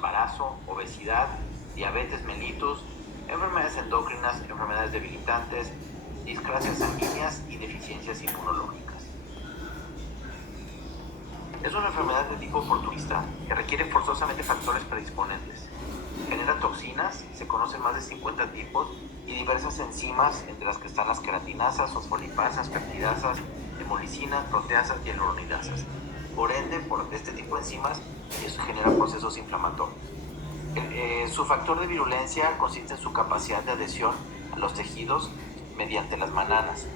embarazo, obesidad, diabetes mellitus, enfermedades endocrinas, enfermedades debilitantes, discrasias sanguíneas y deficiencias inmunológicas. Es una enfermedad de tipo oportunista que requiere forzosamente factores predisponentes. Genera toxinas, se conocen más de 50 tipos y diversas enzimas, entre las que están las queratinasas, fosfolipasas, peptidasas, hemolicinas, proteasas y hialuronidasas. Por ende, por este tipo de enzimas, eso genera procesos inflamatorios. Su factor de virulencia consiste en su capacidad de adhesión a los tejidos mediante las mananas.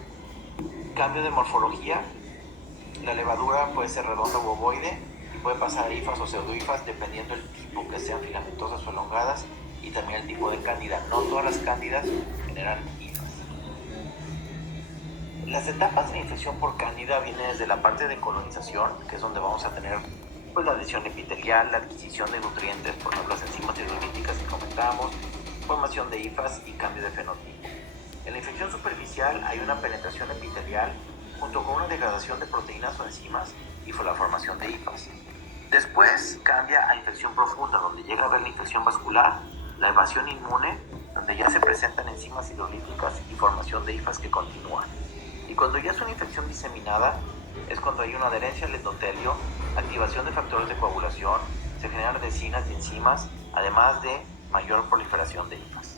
Cambio de morfología: la levadura puede ser redonda u ovoide y puede pasar a hifas o pseudohifas dependiendo del tipo, que sean filamentosas o elongadas, y también el tipo de cándida. No todas las cándidas generan hifas. Las etapas de infección por cándida vienen desde la parte de colonización, que es donde vamos a tener la adhesión epitelial, la adquisición de nutrientes, por ejemplo las enzimas hidrolíticas que comentamos, formación de hifas y cambio de fenotipo. En la infección superficial hay una penetración epitelial junto con una degradación de proteínas o enzimas y la formación de hifas. Después cambia a infección profunda, donde llega a haber la infección vascular, la evasión inmune, donde ya se presentan enzimas hidrolíticas y formación de hifas que continúan. Y cuando ya es una infección diseminada, es cuando hay una adherencia al endotelio, activación de factores de coagulación, se generan adhesinas y enzimas, además de mayor proliferación de hifas.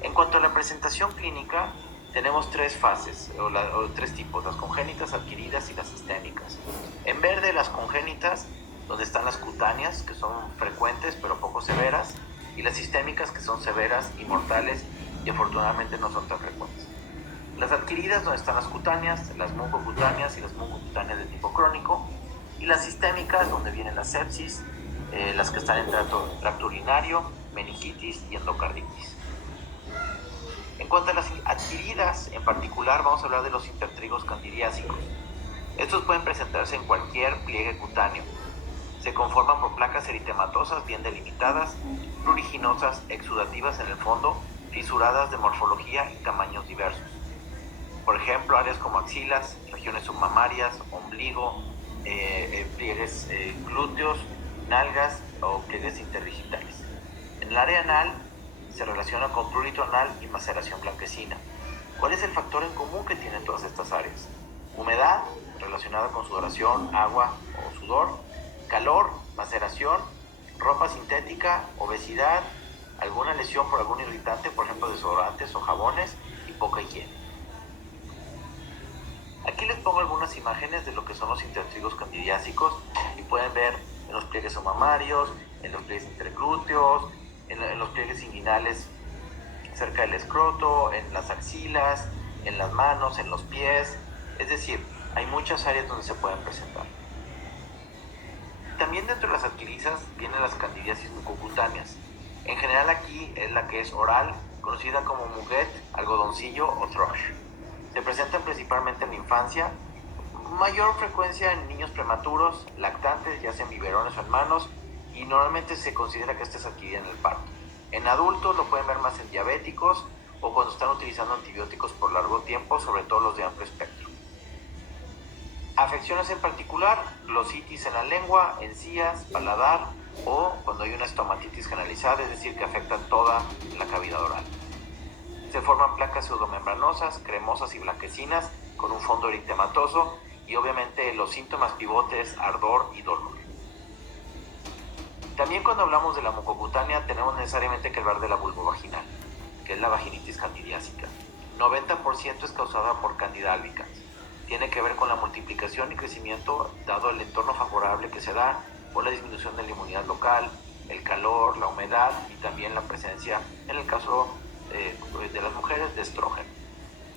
En cuanto a la presentación clínica, tenemos tres fases, o tres tipos: las congénitas, adquiridas y las sistémicas. En verde, las congénitas, donde están las cutáneas, que son frecuentes pero poco severas, y las sistémicas, que son severas y mortales y afortunadamente no son tan frecuentes. Las adquiridas, donde están las cutáneas, las mucocutáneas y las mucocutáneas de tipo crónico, y las sistémicas, donde vienen las sepsis, las que están en tracto urinario, meningitis y endocarditis. En cuanto a las adquiridas, en particular vamos a hablar de los intertrigos candidiásicos. Estos pueden presentarse en cualquier pliegue cutáneo. Se conforman por placas eritematosas bien delimitadas, pruriginosas, exudativas en el fondo, fisuradas de morfología y tamaños diversos. Por ejemplo, áreas como axilas, regiones submamarias, ombligo, pliegues glúteos, nalgas o pliegues interdigitales. En el área anal se relaciona con prurito anal y maceración blanquecina. ¿Cuál es el factor en común que tienen todas estas áreas? Humedad, relacionada con sudoración, agua o sudor; calor, maceración; ropa sintética, obesidad, alguna lesión por algún irritante, por ejemplo desodorantes o jabones, y poca higiene. Aquí les pongo algunas imágenes de lo que son los intertrigos candidiásicos y pueden ver en los pliegues submamarios, en los pliegues interglúteos, en los pliegues inguinales cerca del escroto, en las axilas, en las manos, en los pies. Es decir, hay muchas áreas donde se pueden presentar. También dentro de las adquiridas vienen las candidiasis mucocutáneas. En general aquí es la que es oral, conocida como muguet, algodoncillo o thrush. Se presentan principalmente en la infancia, mayor frecuencia en niños prematuros, lactantes, ya sea en biberones o en manos, y normalmente se considera que esta es adquirida en el parto. En adultos lo pueden ver más en diabéticos o cuando están utilizando antibióticos por largo tiempo, sobre todo los de amplio espectro. Afecciones en particular: glositis en la lengua, encías, paladar, o cuando hay una estomatitis generalizada, es decir, que afecta toda la cavidad oral. Se forman placas pseudomembranosas, cremosas y blanquecinas con un fondo eritematoso, y obviamente los síntomas pivotes: ardor y dolor. También cuando hablamos de la mucocutánea tenemos necesariamente que hablar de la vulvovaginal, que es la vaginitis candidiásica. 90% es causada por Candida albicans. Tiene que ver con la multiplicación y crecimiento dado el entorno favorable que se da por la disminución de la inmunidad local, el calor, la humedad y también la presencia, en el caso de las mujeres, de estrógeno.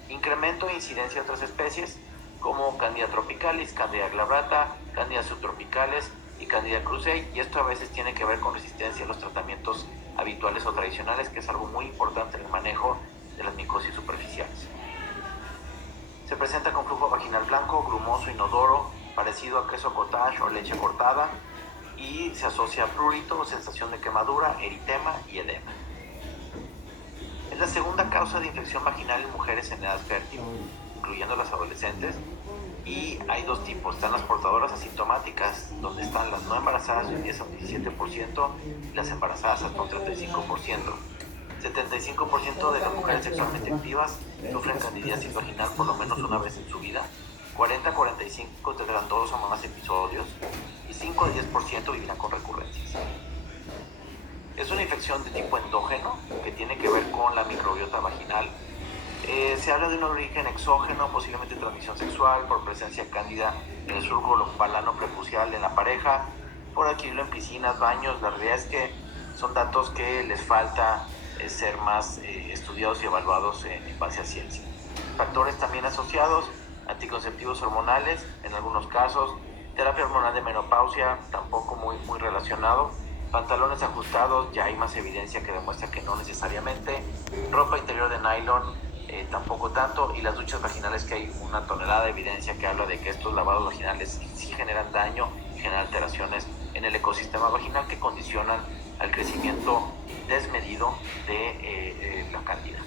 Incremento e incidencia de otras especies como Candida tropicalis, Candida glabrata, Candida subtropicales y Candida krusei, y esto a veces tiene que ver con resistencia a los tratamientos habituales o tradicionales, que es algo muy importante en el manejo de las micosis superficiales. Se presenta con flujo vaginal blanco, grumoso, inodoro, parecido a queso cottage o leche cortada, y se asocia a prurito, sensación de quemadura, eritema y edema. Es la segunda causa de infección vaginal en mujeres en edad fértil, incluyendo las adolescentes, Y hay dos tipos, están las portadoras asintomáticas, donde están las no embarazadas de un 10 a un 17%, y las embarazadas hasta un 35%. 75% de las mujeres sexualmente activas sufren candidiasis vaginal por lo menos una vez en su vida, 40-45% tendrán 2 o más episodios, y 5-10% vivirán con recurrencias. Es una infección de tipo endógeno que tiene que ver con la microbiota vaginal. Se habla de un origen exógeno, posiblemente transmisión sexual, por presencia cándida en el surco balano prepucial en la pareja, por adquirirlo en piscinas, baños. La realidad es que son datos que les falta ser más estudiados y evaluados en base a ciencia. Factores también asociados, anticonceptivos hormonales en algunos casos, terapia hormonal de menopausia tampoco muy relacionado, pantalones ajustados, ya hay más evidencia que demuestra que no necesariamente, ropa interior de nylon, tampoco tanto, y las duchas vaginales, que hay una tonelada de evidencia que habla de que estos lavados vaginales sí generan daño y generan alteraciones en el ecosistema vaginal que condicionan al crecimiento desmedido de la cándida.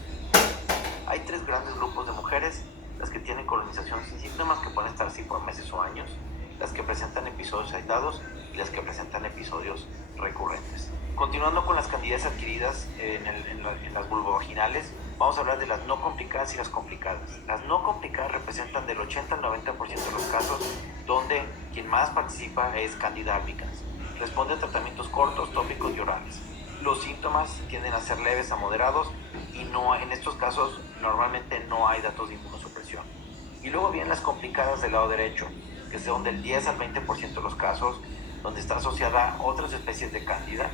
Hay 3 grandes grupos de mujeres: las que tienen colonización sin síntomas, que pueden estar así por meses o años, las que presentan episodios aislados y las que presentan episodios recurrentes. Continuando con las candidiasis adquiridas en las vulvovaginales, vamos a hablar de las no complicadas y las complicadas. Las no complicadas representan del 80 al 90% de los casos, donde quien más participa es Candida albicans. Responde a tratamientos cortos, tópicos y orales. Los síntomas tienden a ser leves a moderados y en estos casos normalmente no hay datos de inmunosupresión. Y luego vienen las complicadas del lado derecho, que son del 10 al 20% de los casos, donde está asociada a otras especies de cándida,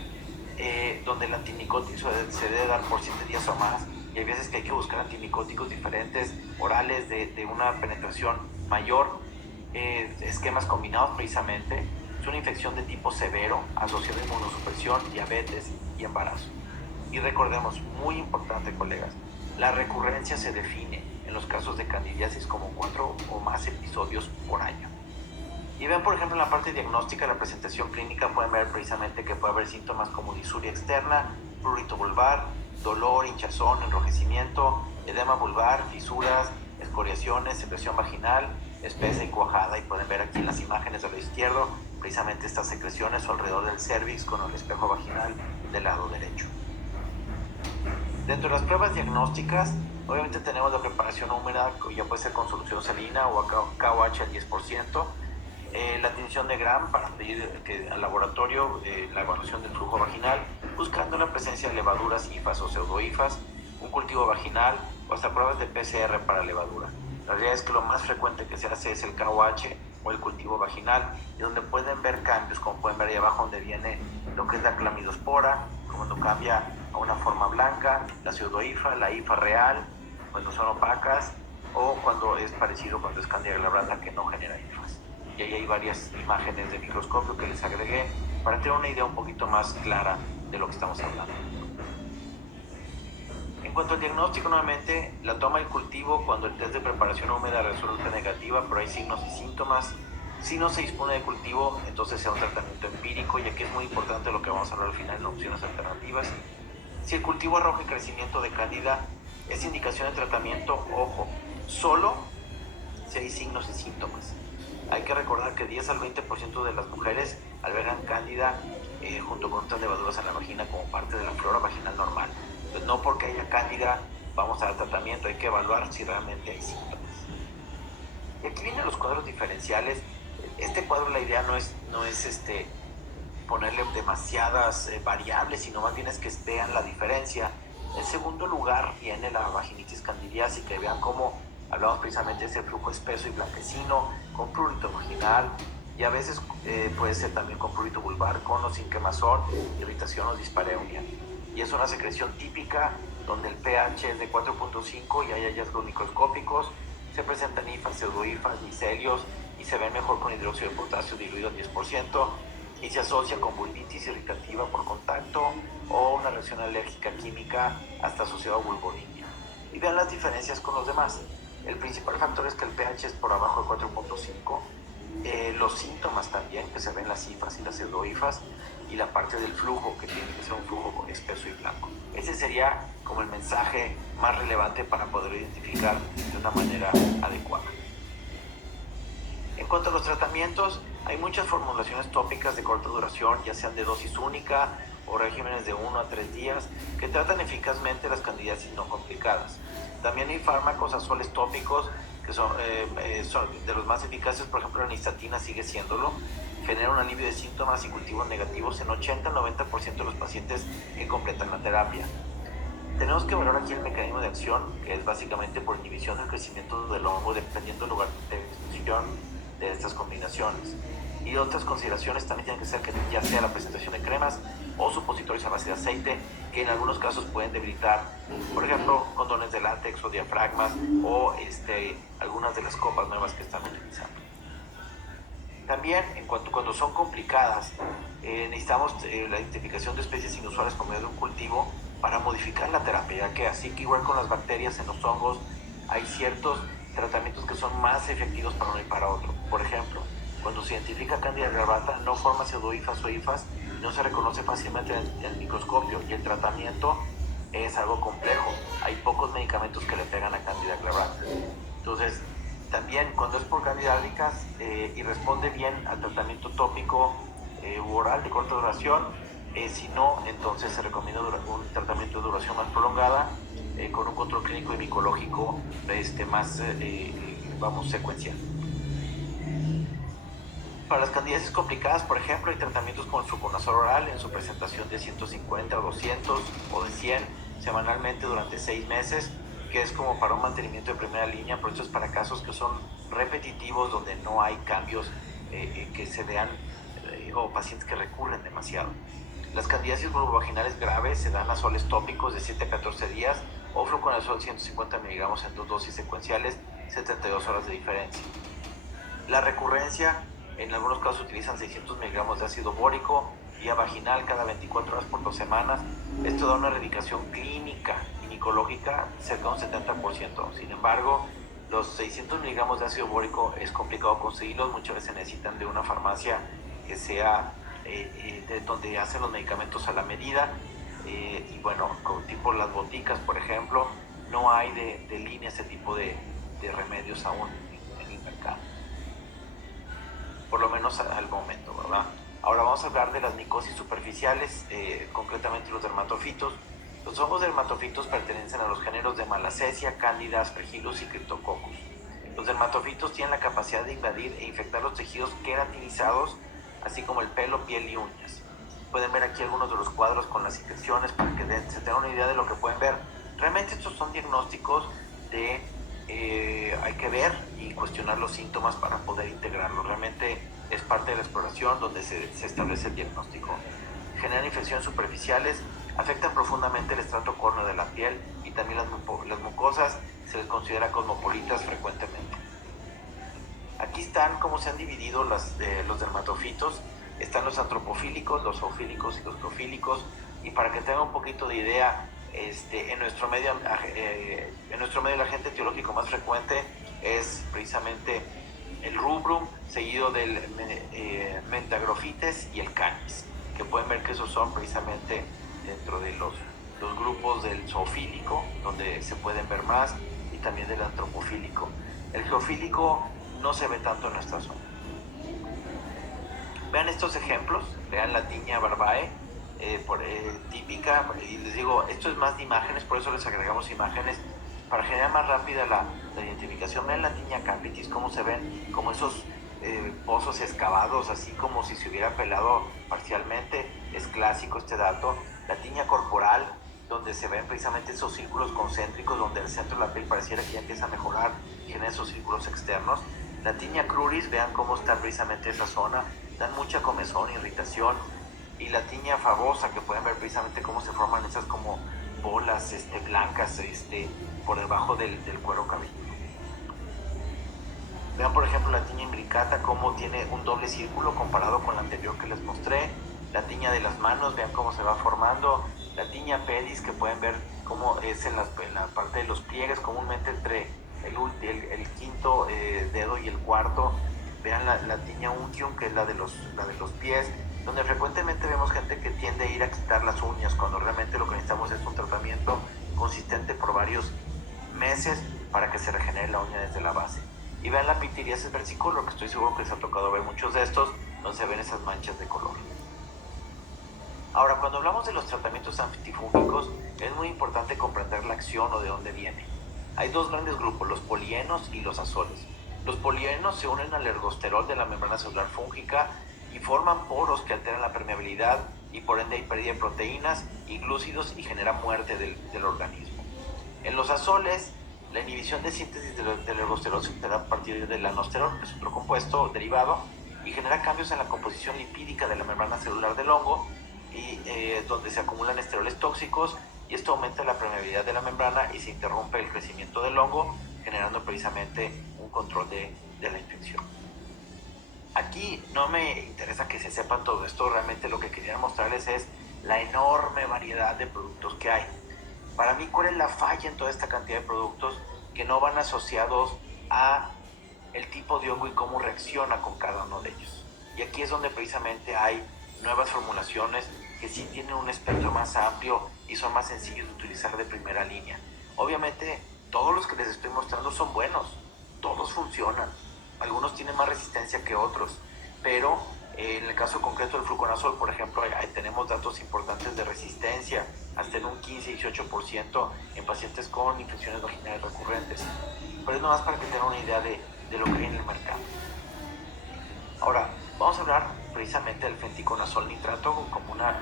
donde el antimicótico se debe dar por 7 días o más, y hay veces que hay que buscar antimicóticos diferentes, orales de una penetración mayor, esquemas combinados precisamente. Es una infección de tipo severo, asociada a inmunosupresión, diabetes y embarazo. Y recordemos, muy importante, colegas, la recurrencia se define en los casos de candidiasis como 4 o más episodios por año. Y ven, por ejemplo, en la parte diagnóstica, la presentación clínica, pueden ver precisamente que puede haber síntomas como disuria externa, prurito vulvar, dolor, hinchazón, enrojecimiento, edema vulvar, fisuras, escoriaciones, secreción vaginal espesa y cuajada. Y pueden ver aquí en las imágenes del lado izquierdo precisamente estas secreciones alrededor del cérvix con el espejo vaginal del lado derecho. Dentro de las pruebas diagnósticas, obviamente tenemos la preparación húmeda, que ya puede ser con solución salina o KOH al 10%, la tinción de Gram para pedir al laboratorio la evaluación del flujo vaginal, buscando la presencia de levaduras hifas o pseudohifas, un cultivo vaginal o hasta pruebas de PCR para levadura. La realidad es que lo más frecuente que se hace es el KOH o el cultivo vaginal, y donde pueden ver cambios, como pueden ver ahí abajo donde viene lo que es la clamidospora, cuando cambia a una forma blanca, la pseudohifa, la hifa real, cuando son opacas, o cuando es parecido, cuando es cándida glabrata, que no genera hifas. Y ahí hay varias imágenes de microscopio que les agregué para tener una idea un poquito más clara de lo que estamos hablando. En cuanto al diagnóstico, nuevamente, la toma y cultivo cuando el test de preparación húmeda resulta negativa, pero hay signos y síntomas. Si no se dispone de cultivo, entonces sea un tratamiento empírico, y aquí es muy importante lo que vamos a hablar al final en opciones alternativas. Si el cultivo arroja crecimiento de cándida, es indicación de tratamiento, ojo, solo si hay signos y síntomas. Hay que recordar que 10 al 20% de las mujeres albergan cándida junto con otras levaduras en la vagina como parte de la flora vaginal normal. Entonces, no porque haya cándida vamos a dar tratamiento, hay que evaluar si realmente hay síntomas. Y aquí vienen los cuadros diferenciales. Este cuadro, la idea no es ponerle demasiadas variables, sino más bien es que vean la diferencia. En segundo lugar viene la vaginitis candidiásica, y vean cómo hablamos precisamente de ese flujo espeso y blanquecino, con prurito vaginal, y a veces puede ser también con prurito vulvar, con o sin quemazón, irritación o dispareunia. Y es una secreción típica donde el pH es de 4.5 y hay hallazgos microscópicos. Se presentan hifas, pseudohifas, micelios, y se ven mejor con hidróxido de potasio diluido al 10%, y se asocia con vulvitis irritativa por contacto o una reacción alérgica química hasta asociada a vulvodynia. Y vean las diferencias con los demás. El principal factor es que el pH es por abajo de 4.5, los síntomas también, que se ven las hifas y las pseudohifas, y la parte del flujo, que tiene que ser un flujo espeso y blanco. Ese sería como el mensaje más relevante para poder identificar de una manera adecuada. cuanto a los tratamientos, hay muchas formulaciones tópicas de corta duración, ya sean de dosis única o regímenes de 1 a 3 días, que tratan eficazmente las candidiasis no complicadas. También hay fármacos azoles tópicos que son de los más eficaces. Por ejemplo, la nistatina sigue siéndolo, genera un alivio de síntomas y cultivos negativos en 80 al 90% de los pacientes que completan la terapia. Tenemos que valorar aquí el mecanismo de acción, que es básicamente por inhibición del crecimiento del hongo, dependiendo del lugar de exposición de estas combinaciones. Y otras consideraciones también tienen que ser que ya sea la presentación de cremas o supositorios a base de aceite, que en algunos casos pueden debilitar, por ejemplo, condones de látex o diafragmas o algunas de las copas nuevas que están utilizando. También, cuando son complicadas, necesitamos la identificación de especies inusuales por medio de un cultivo para modificar la terapia, ya que así que igual con las bacterias en los hongos, hay ciertos tratamientos que son más efectivos para uno y para otro. Por ejemplo, cuando se identifica Candida glabrata, no forma pseudohifas o hifas y no se reconoce fácilmente en el microscopio, y el tratamiento es algo complejo. Hay pocos medicamentos que le pegan a Candida glabrata. Entonces, también cuando es por Candida albicans y responde bien al tratamiento tópico u oral de corta duración, si no, entonces se recomienda un tratamiento de duración más prolongada con un control clínico y micológico más, secuencial. Para las candidiasis complicadas, por ejemplo, hay tratamientos como el fluconazol oral en su presentación de 150 o 200 o de 100 semanalmente durante 6 meses, que es como para un mantenimiento de primera línea, pero esto es para casos que son repetitivos, donde no hay cambios que se vean o pacientes que recurren demasiado. Las candidiasis vulvovaginales graves se dan azoles tópicos de 7 a 14 días o fluconazol 150 miligramos en 2 dosis secuenciales, 72 horas de diferencia. La recurrencia, en algunos casos utilizan 600 miligramos de ácido bórico vía vaginal cada 24 horas por 2 semanas. Esto da una erradicación clínica y micológica cerca de un 70%. Sin embargo, los 600 miligramos de ácido bórico es complicado conseguirlos. Muchas veces necesitan de una farmacia que sea de donde hacen los medicamentos a la medida. Y bueno, tipo las boticas, por ejemplo, no hay de línea ese tipo de remedios aún en el mercado, por lo menos al momento, ¿verdad? Ahora vamos a hablar de las micosis superficiales, concretamente los dermatofitos. Los hongos dermatofitos pertenecen a los géneros de Malassezia, Candida, Aspergillus y Cryptococcus. Los dermatofitos tienen la capacidad de invadir e infectar los tejidos queratinizados, así como el pelo, piel y uñas. Pueden ver aquí algunos de los cuadros con las infecciones para que se tengan una idea de lo que pueden ver. Realmente estos son diagnósticos hay que ver y cuestionar los síntomas para poder integrarlos. Realmente es parte de la exploración donde se establece el diagnóstico. Generan infecciones superficiales, afectan profundamente el estrato córneo de la piel y también las mucosas se les considera cosmopolitas frecuentemente. Aquí están cómo se han dividido los dermatofitos. Están los antropofílicos, los zoofílicos y los trofílicos. Y para que tengan un poquito de idea, en nuestro medio el agente etiológico más frecuente es precisamente el rubrum, seguido del Mentagrofites y el Canis, que pueden ver que esos son precisamente dentro de los grupos del zoofílico, donde se pueden ver más, y también del antropofílico. El geofílico no se ve tanto en nuestra zona. Vean estos ejemplos, vean la tiña barbae, típica, y les digo, esto es más de imágenes, por eso les agregamos imágenes, para generar más rápida la identificación. Vean la tiña capitis, cómo se ven, como esos pozos excavados, así como si se hubiera pelado parcialmente. Es clásico este dato. La tiña corporal, donde se ven precisamente esos círculos concéntricos, donde el centro de la piel pareciera que ya empieza a mejorar, tiene esos círculos externos. La tiña cruris, vean cómo está precisamente esa zona, dan mucha comezón, irritación. Y la tiña fagosa, que pueden ver precisamente cómo se forman esas como bolas blancas por debajo del cuero cabelludo. Vean por ejemplo la tiña imbricata, cómo tiene un doble círculo comparado con la anterior que les mostré. La tiña de las manos, vean cómo se va formando. La tiña pedis, que pueden ver cómo es en la parte de los pliegues, comúnmente entre el quinto dedo y el cuarto. Vean la tiña untium, que es la de los pies, donde frecuentemente vemos gente que tiende a ir a quitar las uñas, cuando realmente lo que necesitamos es un tratamiento consistente por varios meses para que se regenere la uña desde la base. Y vean la pitiriasis versicolor, que estoy seguro que les ha tocado ver muchos de estos, donde se ven esas manchas de color. Ahora, cuando hablamos de los tratamientos antifúngicos, es muy importante comprender la acción o de dónde viene. Hay dos grandes grupos, los polienos y los azoles. Los polienos se unen al ergosterol de la membrana celular fúngica y forman poros que alteran la permeabilidad y por ende hay pérdida de proteínas y glúcidos y genera muerte del organismo. En los azoles, la inhibición de síntesis del ergosterol se obtiene a partir del anosterol, que es otro compuesto derivado, y genera cambios en la composición lipídica de la membrana celular del hongo, y donde se acumulan esteroles tóxicos, y esto aumenta la permeabilidad de la membrana y se interrumpe el crecimiento del hongo, generando precisamente un control de la infección. Aquí no me interesa que se sepan todo esto, realmente lo que quería mostrarles es la enorme variedad de productos que hay. Para mí, ¿cuál es la falla en toda esta cantidad de productos que no van asociados a el tipo de hongo y cómo reacciona con cada uno de ellos? Y aquí es donde precisamente hay nuevas formulaciones que sí tienen un espectro más amplio y son más sencillos de utilizar de primera línea. Obviamente, todos los que les estoy mostrando son buenos, todos funcionan. Algunos tienen más resistencia que otros, pero en el caso concreto del fluconazol, por ejemplo, tenemos datos importantes de resistencia, hasta en un 15-18% en pacientes con infecciones vaginales recurrentes. Pero es nomás para que tengan una idea de lo que hay en el mercado. Ahora, vamos a hablar precisamente del fenticonazol nitrato como una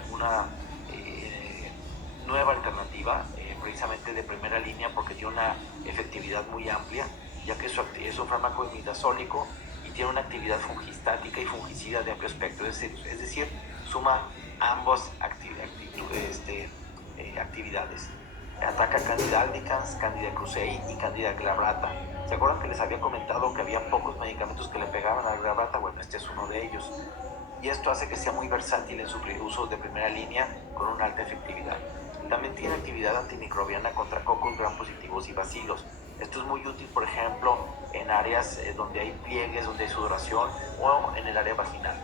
nueva alternativa, precisamente de primera línea, porque tiene una efectividad muy amplia, ya que es un fármaco imidazólico y tiene una actividad fungistática y fungicida de amplio espectro, es decir, suma ambas actividades. Ataca Candida albicans, Candida krusei y Candida glabrata. ¿Se acuerdan que les había comentado que había pocos medicamentos que le pegaban a la glabrata? Bueno, este es uno de ellos. Y esto hace que sea muy versátil en su uso de primera línea con una alta efectividad. También tiene actividad antimicrobiana contra cocos gram positivos y bacilos. Esto es muy útil, por ejemplo, en áreas donde hay pliegues, donde hay sudoración o en el área vaginal.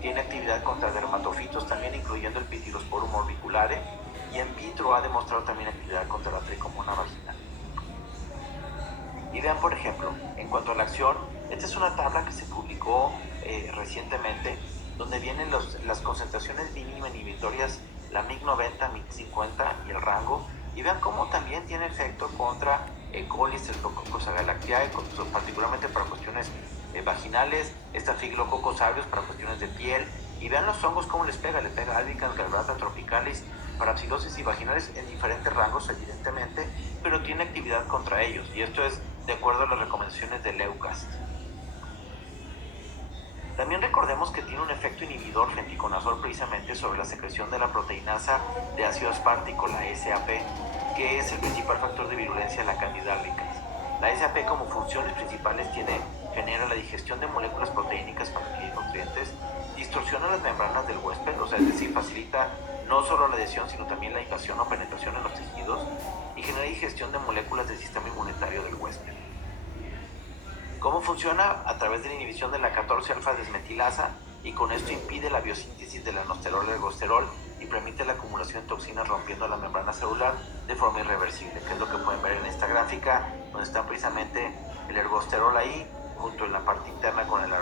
Tiene actividad contra dermatofitos, también incluyendo el Pityrosporum orbiculare, y en vitro ha demostrado también actividad contra la tricomona vaginal. Y vean, por ejemplo, en cuanto a la acción, esta es una tabla que se publicó recientemente, donde vienen las concentraciones mínima inhibitorias, la MIC90, MIC50 y el rango, y vean cómo también tiene efecto contra E. coli, Streptococcus agalactiae, particularmente para cuestiones vaginales, Staphylococcus aureus para cuestiones de piel, y vean los hongos cómo les pega albicans, glabrata, tropicalis, parapsilosis y vaginales en diferentes rangos, evidentemente, pero tiene actividad contra ellos, y esto es de acuerdo a las recomendaciones del EUCAST. También recordemos que tiene un efecto inhibidor fenticonazol precisamente sobre la secreción de la proteinasa de ácido aspartico, la SAP, que es el principal factor de virulencia de la Candida albicans. La SAP como funciones principales genera la digestión de moléculas proteínicas para adquirir nutrientes, distorsiona las membranas del huésped, o sea, es decir, facilita no solo la adhesión, sino también la invasión o penetración en los tejidos, y genera digestión de moléculas del sistema inmunitario del huésped. ¿Cómo funciona? A través de la inhibición de la 14-alfa-desmetilasa, y con esto impide la biosíntesis del anosterol ergosterol y permite la acumulación de toxinas rompiendo la membrana celular de forma irreversible, que es lo que pueden ver en esta gráfica, donde está precisamente el ergosterol ahí, junto en la parte interna con el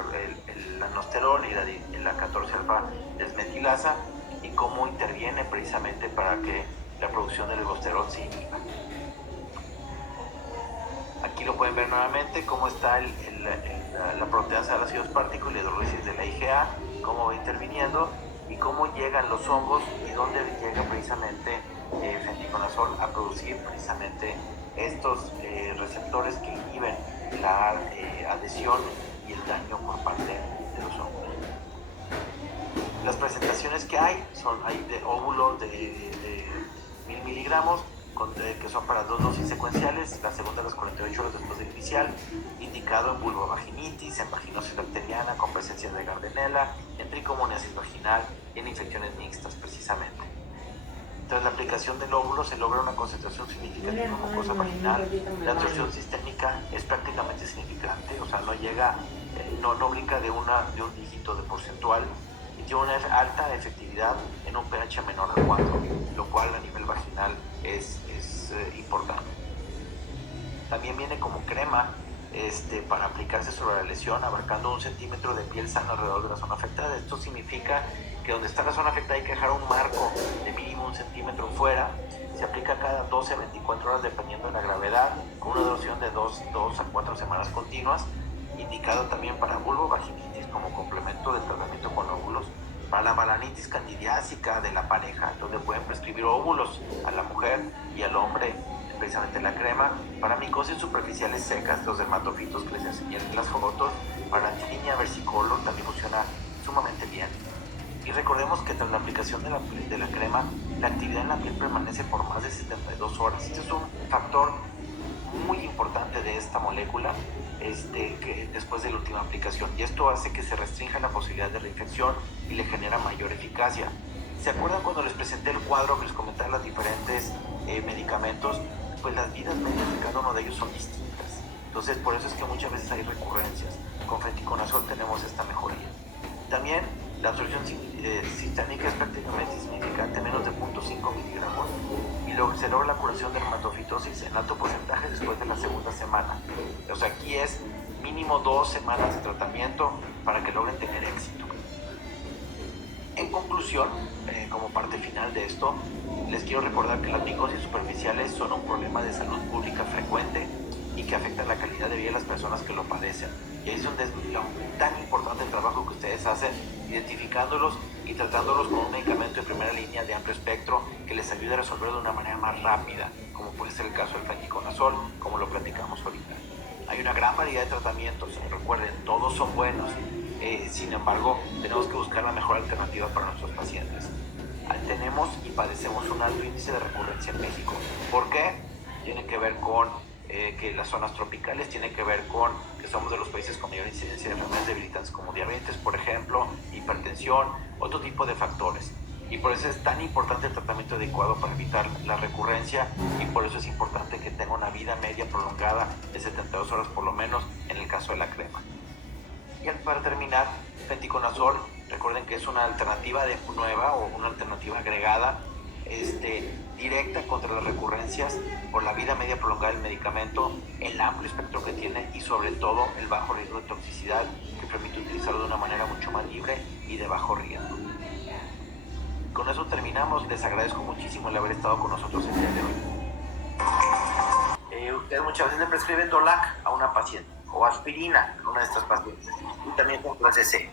anosterol y la 14-alfa-desmetilasa, y cómo interviene precisamente para que la producción del ergosterol se inhiba. Aquí lo pueden ver nuevamente cómo está la proteasa del ácido aspartico y la hidrólisis de la IgA, cómo va interviniendo y cómo llegan los hongos y dónde llega precisamente fenticonazol a producir precisamente estos receptores que inhiben la adhesión y el daño por parte de los hongos. Las presentaciones que hay de óvulos de 1000 miligramos, que son para 2 dosis secuenciales, la segunda a las 48 horas después del inicial, indicado en vulvovaginitis, en vaginosis bacteriana con presencia de Gardnerella, en tricomoniasis vaginal y en infecciones mixtas precisamente. Tras la aplicación del óvulo se logra una concentración significativa en mucosa vaginal. La absorción sistémica es prácticamente significante, o sea, no llega, no brinca de un dígito de porcentual, y tiene una alta efectividad en un pH menor a 4, lo cual a nivel vaginal es importante. También viene como crema para aplicarse sobre la lesión, abarcando 1 centímetro de piel sana alrededor de la zona afectada. Esto significa que donde está la zona afectada hay que dejar un marco de mínimo 1 centímetro fuera. Se aplica cada 12 a 24 horas dependiendo de la gravedad, con una duración de 2 a 4 semanas continuas, indicado también para vulvovaginitis como complemento del tratamiento con óvulos, para la balanitis candidiásica de la pareja, donde pueden prescribir óvulos a la mujer y al hombre, precisamente la crema, para micosis superficiales secas, los dermatofitos que les enseñé en las fotos, para antilinea versicolor también funciona sumamente bien. Y recordemos que tras la aplicación de la crema, la actividad en la piel permanece por más de 72 horas. Este es un factor muy importante de esta molécula que después de la última aplicación, y esto hace que se restrinja la posibilidad de reinfección y le genera mayor eficacia. ¿Se acuerdan cuando les presenté el cuadro que les comentaba los diferentes medicamentos? Pues las vidas medias de cada uno de ellos son distintas. Entonces por eso es que muchas veces hay recurrencias. Con feticonazol tenemos esta mejoría. También la absorción sistémica es prácticamente insignificante, menos de 0.5 miligramos, y luego se logra la curación de dermatofitosis en alto porcentaje después de la segunda semana. O sea, aquí es mínimo 2 semanas de tratamiento para que logren tener éxito. En conclusión, como parte final de esto, les quiero recordar que las micosis superficiales son un problema de salud pública frecuente y que afecta la calidad de vida de las personas que lo padecen. Y ahí es donde es tan importante el trabajo que ustedes hacen, identificándolos y tratándolos con un medicamento de primera línea de amplio espectro que les ayude a resolver de una manera más rápida, como puede ser el caso del feticonazol, como lo platicamos ahorita. Hay una gran variedad de tratamientos, recuerden, todos son buenos. Sin embargo, tenemos que buscar la mejor alternativa para nuestros pacientes. Tenemos y padecemos un alto índice de recurrencia en México. ¿Por qué? Tiene que ver con que las zonas tropicales, tiene que ver con que somos de los países con mayor incidencia de enfermedades debilitantes como diabetes, por ejemplo, hipertensión, otro tipo de factores. Y por eso es tan importante el tratamiento adecuado para evitar la recurrencia, y por eso es importante que tenga una vida media prolongada de 72 horas por lo menos en el caso de la crema. Y para terminar, feticonazol, recuerden que es una alternativa nueva o una alternativa agregada directa contra las recurrencias por la vida media prolongada del medicamento, el amplio espectro que tiene y sobre todo el bajo riesgo de toxicidad que permite utilizarlo de una manera mucho más libre y de bajo riesgo. Con eso terminamos. Les agradezco muchísimo el haber estado con nosotros el día de hoy. Ustedes muchas veces le prescriben Dolac a una paciente o aspirina a una de estas pacientes, y también con clase C,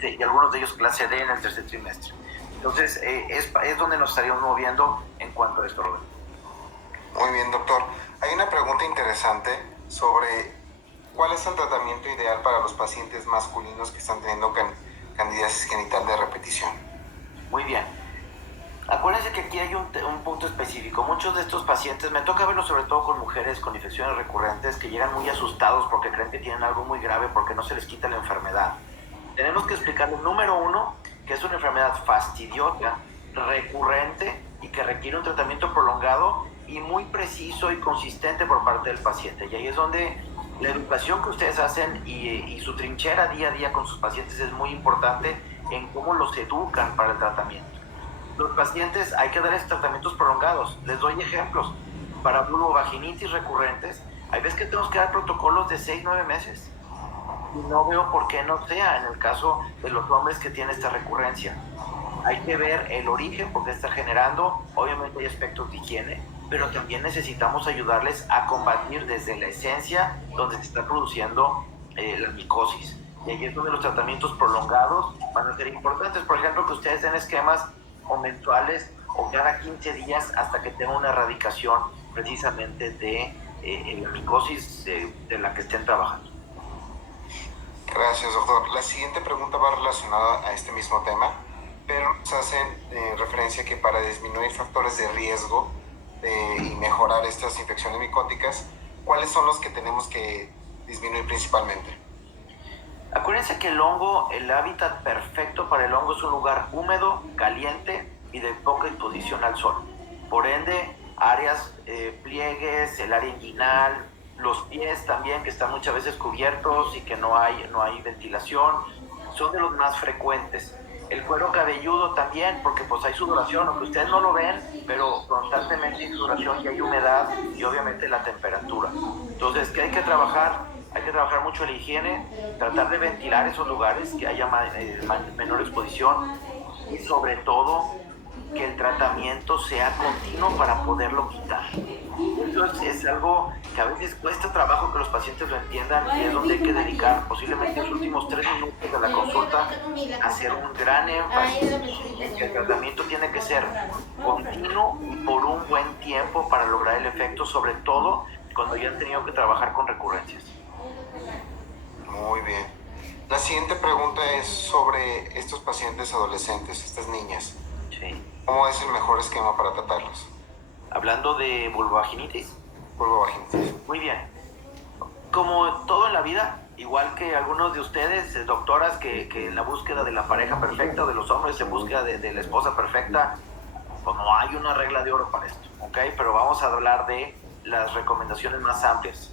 y algunos de ellos clase D en el tercer trimestre. Entonces es donde nos estaríamos moviendo en cuanto a esto, Roberto. Muy bien, doctor. Hay una pregunta interesante sobre cuál es el tratamiento ideal para los pacientes masculinos que están teniendo candidiasis genital de repetición. Muy bien. Acuérdense que aquí hay un punto específico. Muchos de estos pacientes, me toca verlos sobre todo con mujeres con infecciones recurrentes que llegan muy asustados porque creen que tienen algo muy grave porque no se les quita la enfermedad. Tenemos que explicarles, número uno, que es una enfermedad fastidiosa, recurrente y que requiere un tratamiento prolongado y muy preciso y consistente por parte del paciente. Y ahí es donde la educación que ustedes hacen y su trinchera día a día con sus pacientes es muy importante en cómo los educan para el tratamiento. Los pacientes hay que darles tratamientos prolongados. Les doy ejemplos. Para vulvovaginitis recurrentes, hay veces que tenemos que dar protocolos de 6-9 meses. Y no veo por qué no sea en el caso de los hombres que tienen esta recurrencia. Hay que ver el origen, porque está generando, obviamente hay aspectos de higiene, pero también necesitamos ayudarles a combatir desde la esencia donde se está produciendo la micosis. Y ahí es donde los tratamientos prolongados van a ser importantes. Por ejemplo, que ustedes den esquemas o mensuales o cada 15 días hasta que tenga una erradicación precisamente de la micosis de la que estén trabajando. Gracias, doctor. La siguiente pregunta va relacionada a este mismo tema, pero nos hacen referencia que para disminuir factores de riesgo y mejorar estas infecciones micóticas, ¿cuáles son los que tenemos que disminuir principalmente? Acuérdense que el hongo, el hábitat perfecto para el hongo es un lugar húmedo, caliente y de poca exposición al sol. Por ende, áreas, pliegues, el área inguinal, los pies también, que están muchas veces cubiertos y que no hay ventilación, son de los más frecuentes. El cuero cabelludo también, porque pues hay sudoración, aunque ustedes no lo ven, pero constantemente hay sudoración y hay humedad y obviamente la temperatura. Entonces, ¿qué hay que trabajar? Hay que trabajar mucho la higiene, tratar de ventilar esos lugares, que haya menor exposición y sobre todo que el tratamiento sea continuo para poderlo quitar. Eso es algo que a veces cuesta trabajo que los pacientes lo entiendan y es donde hay que dedicar posiblemente los últimos 3 minutos de la consulta a hacer un gran énfasis en que el tratamiento tiene que ser continuo y por un buen tiempo para lograr el efecto, sobre todo cuando ya han tenido que trabajar con recurrencias. Muy bien. La siguiente pregunta es sobre estos pacientes adolescentes, estas niñas. Sí. ¿Cómo es el mejor esquema para tratarlos? Hablando de vulvovaginitis. Vulvovaginitis. Muy bien. Como todo en la vida, igual que algunos de ustedes, doctoras, que en la búsqueda de la pareja perfecta o de los hombres en búsqueda de la esposa perfecta, pues no hay una regla de oro para esto, ¿ok? Pero vamos a hablar de las recomendaciones más amplias.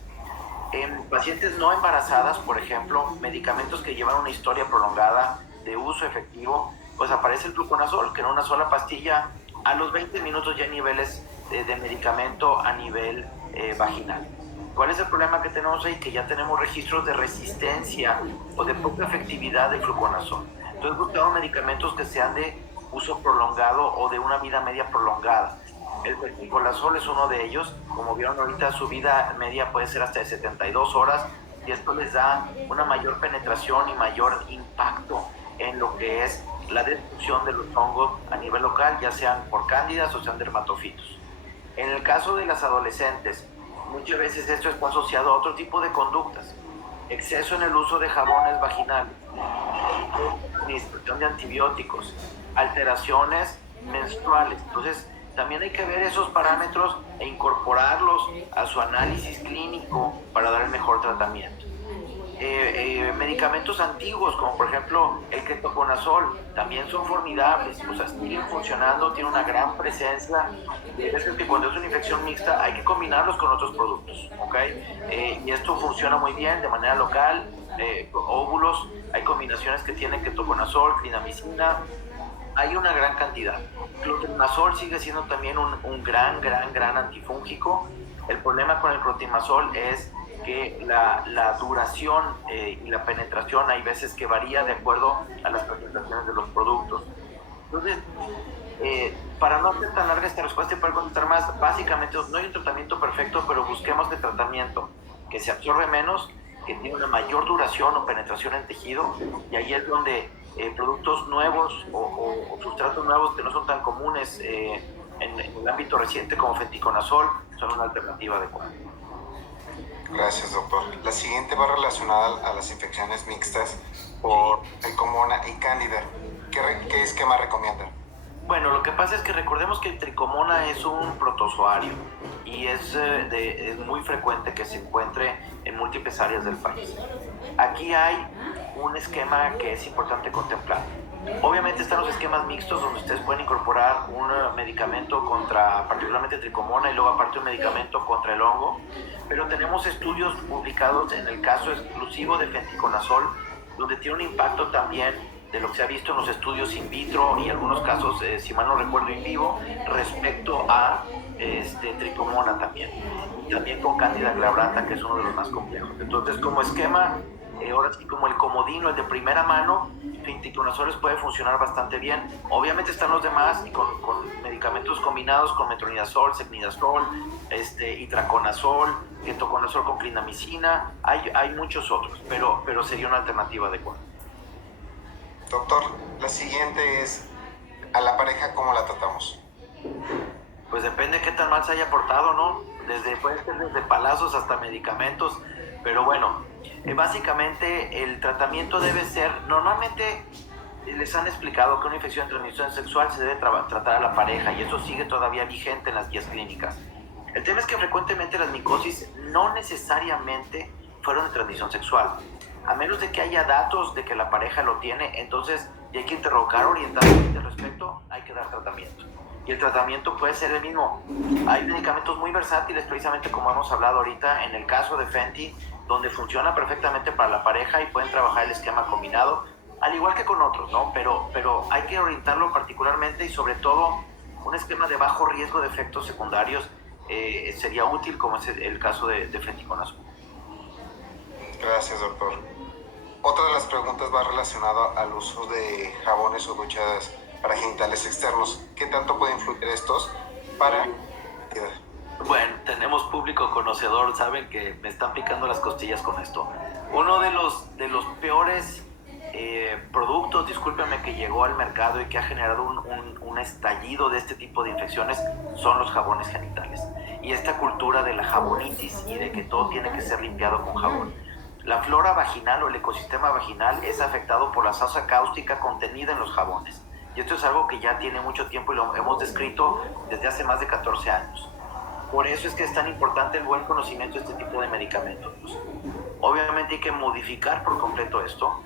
En pacientes no embarazadas, por ejemplo, medicamentos que llevan una historia prolongada de uso efectivo, pues aparece el fluconazol, que en una sola pastilla, a los 20 minutos ya hay niveles de medicamento a nivel vaginal. ¿Cuál es el problema que tenemos ahí? Que ya tenemos registros de resistencia o de poca efectividad del fluconazol. Entonces buscamos medicamentos que sean de uso prolongado o de una vida media prolongada. El feticonazol es uno de ellos. Como vieron ahorita, su vida media puede ser hasta de 72 horas y esto les da una mayor penetración y mayor impacto en lo que es la destrucción de los hongos a nivel local, ya sean por cándidas o sean dermatofitos. En el caso de las adolescentes, muchas veces esto está asociado a otro tipo de conductas. Exceso en el uso de jabones vaginales, administración de antibióticos, alteraciones menstruales. Entonces, también hay que ver esos parámetros e incorporarlos a su análisis clínico para dar el mejor tratamiento. Medicamentos antiguos, como por ejemplo el ketoconazol, también son formidables, o sea, siguen funcionando, tienen una gran presencia. Es que cuando es una infección mixta hay que combinarlos con otros productos, ¿ok? Y esto funciona muy bien de manera local. Óvulos, hay combinaciones que tienen ketoconazol, clindamicina, hay una gran cantidad. Clotrimazol sigue siendo también un gran antifúngico. El problema con el clotrimazol es que la duración y la penetración hay veces que varía de acuerdo a las presentaciones de los productos. Entonces, para no hacer tan larga esta respuesta y poder contestar más, básicamente no hay un tratamiento perfecto, pero busquemos el tratamiento que se absorbe menos, que tiene una mayor duración o penetración en tejido, y ahí es donde productos nuevos o sustratos nuevos que no son tan comunes en el ámbito reciente como feticonazol son una alternativa adecuada. Gracias, doctor. La siguiente va relacionada a las infecciones mixtas por tricomona y cándida. ¿Qué esquema recomienda? Bueno, lo que pasa es que recordemos que el tricomona es un protozoario y es muy frecuente que se encuentre en múltiples áreas del país. Aquí hay un esquema que es importante contemplar. Obviamente están los esquemas mixtos donde ustedes pueden incorporar un medicamento contra particularmente tricomona y luego aparte un medicamento contra el hongo, pero tenemos estudios publicados en el caso exclusivo de feticonazol donde tiene un impacto también de lo que se ha visto en los estudios in vitro y algunos casos, si mal no recuerdo, in vivo, respecto a tricomona también. También con cándida glabrata, que es uno de los más complejos. Entonces, como esquema, ahora sí como el comodino, el de primera mano, feticonazol puede funcionar bastante bien. Obviamente están los demás y con medicamentos combinados con metronidazol, secnidazol, itraconazol, ketoconazol con clindamicina. Hay muchos otros, pero sería una alternativa adecuada. Doctor, la siguiente es, ¿a la pareja cómo la tratamos? Pues depende de qué tan mal se haya portado, ¿no? Puede ser desde palazos hasta medicamentos, pero bueno, básicamente el tratamiento debe ser, normalmente les han explicado que una infección de transmisión sexual se debe tratar a la pareja y eso sigue todavía vigente en las guías clínicas. El tema es que frecuentemente las micosis no necesariamente fueron de transmisión sexual. A menos de que haya datos de que la pareja lo tiene, entonces y hay que interrogar orientadamente al respecto, hay que dar tratamiento. Y el tratamiento puede ser el mismo. Hay medicamentos muy versátiles, precisamente como hemos hablado ahorita, en el caso de Fenty, donde funciona perfectamente para la pareja y pueden trabajar el esquema combinado, al igual que con otros, ¿no? Pero hay que orientarlo particularmente y sobre todo un esquema de bajo riesgo de efectos secundarios sería útil, como es el caso de feticonazol. Gracias, doctor. Otra de las preguntas va relacionada al uso de jabones o duchas para genitales externos. ¿Qué tanto pueden influir estos para... Bueno, tenemos público conocedor, saben que me están picando las costillas con esto. Uno de los peores productos, discúlpeme, que llegó al mercado y que ha generado un estallido de este tipo de infecciones son los jabones genitales. Y esta cultura de la jabonitis y de que todo tiene que ser limpiado con jabón. La flora vaginal o el ecosistema vaginal es afectado por la salsa cáustica contenida en los jabones. Y esto es algo que ya tiene mucho tiempo y lo hemos descrito desde hace más de 14 años. Por eso es que es tan importante el buen conocimiento de este tipo de medicamentos. Obviamente hay que modificar por completo esto.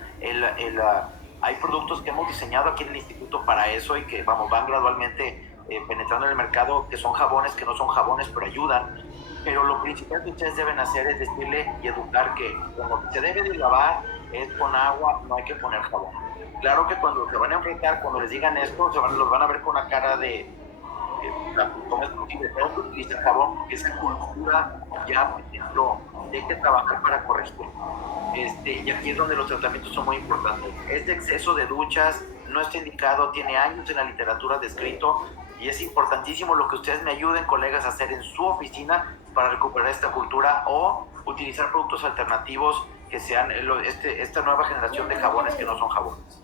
Hay productos que hemos diseñado aquí en el instituto para eso y que van gradualmente penetrando en el mercado, que son jabones que no son jabones, pero ayudan. Pero lo principal que ustedes deben hacer es decirle y educar que con lo que se debe de lavar es con agua, no hay que poner jabón. Claro que cuando se van a enfrentar, cuando les digan esto, los van a ver con una cara de ¿cómo es posible? Tengo que utilizar jabón porque esa cultura ya, por ejemplo, hay que trabajar para corregir. Y aquí es donde los tratamientos son muy importantes. Este exceso de duchas no está indicado, tiene años en la literatura descrito y es importantísimo lo que ustedes me ayuden, colegas, a hacer en su oficina para recuperar esta cultura o utilizar productos alternativos que sean esta nueva generación de jabones que no son jabones.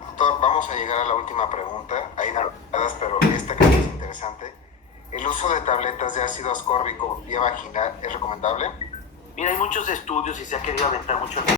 Doctor, vamos a llegar a la última pregunta. Hay demasiadas, pero esta que es interesante. ¿El uso de tabletas de ácido ascórbico vía vaginal es recomendable? Mira, hay muchos estudios y se ha querido aventar mucho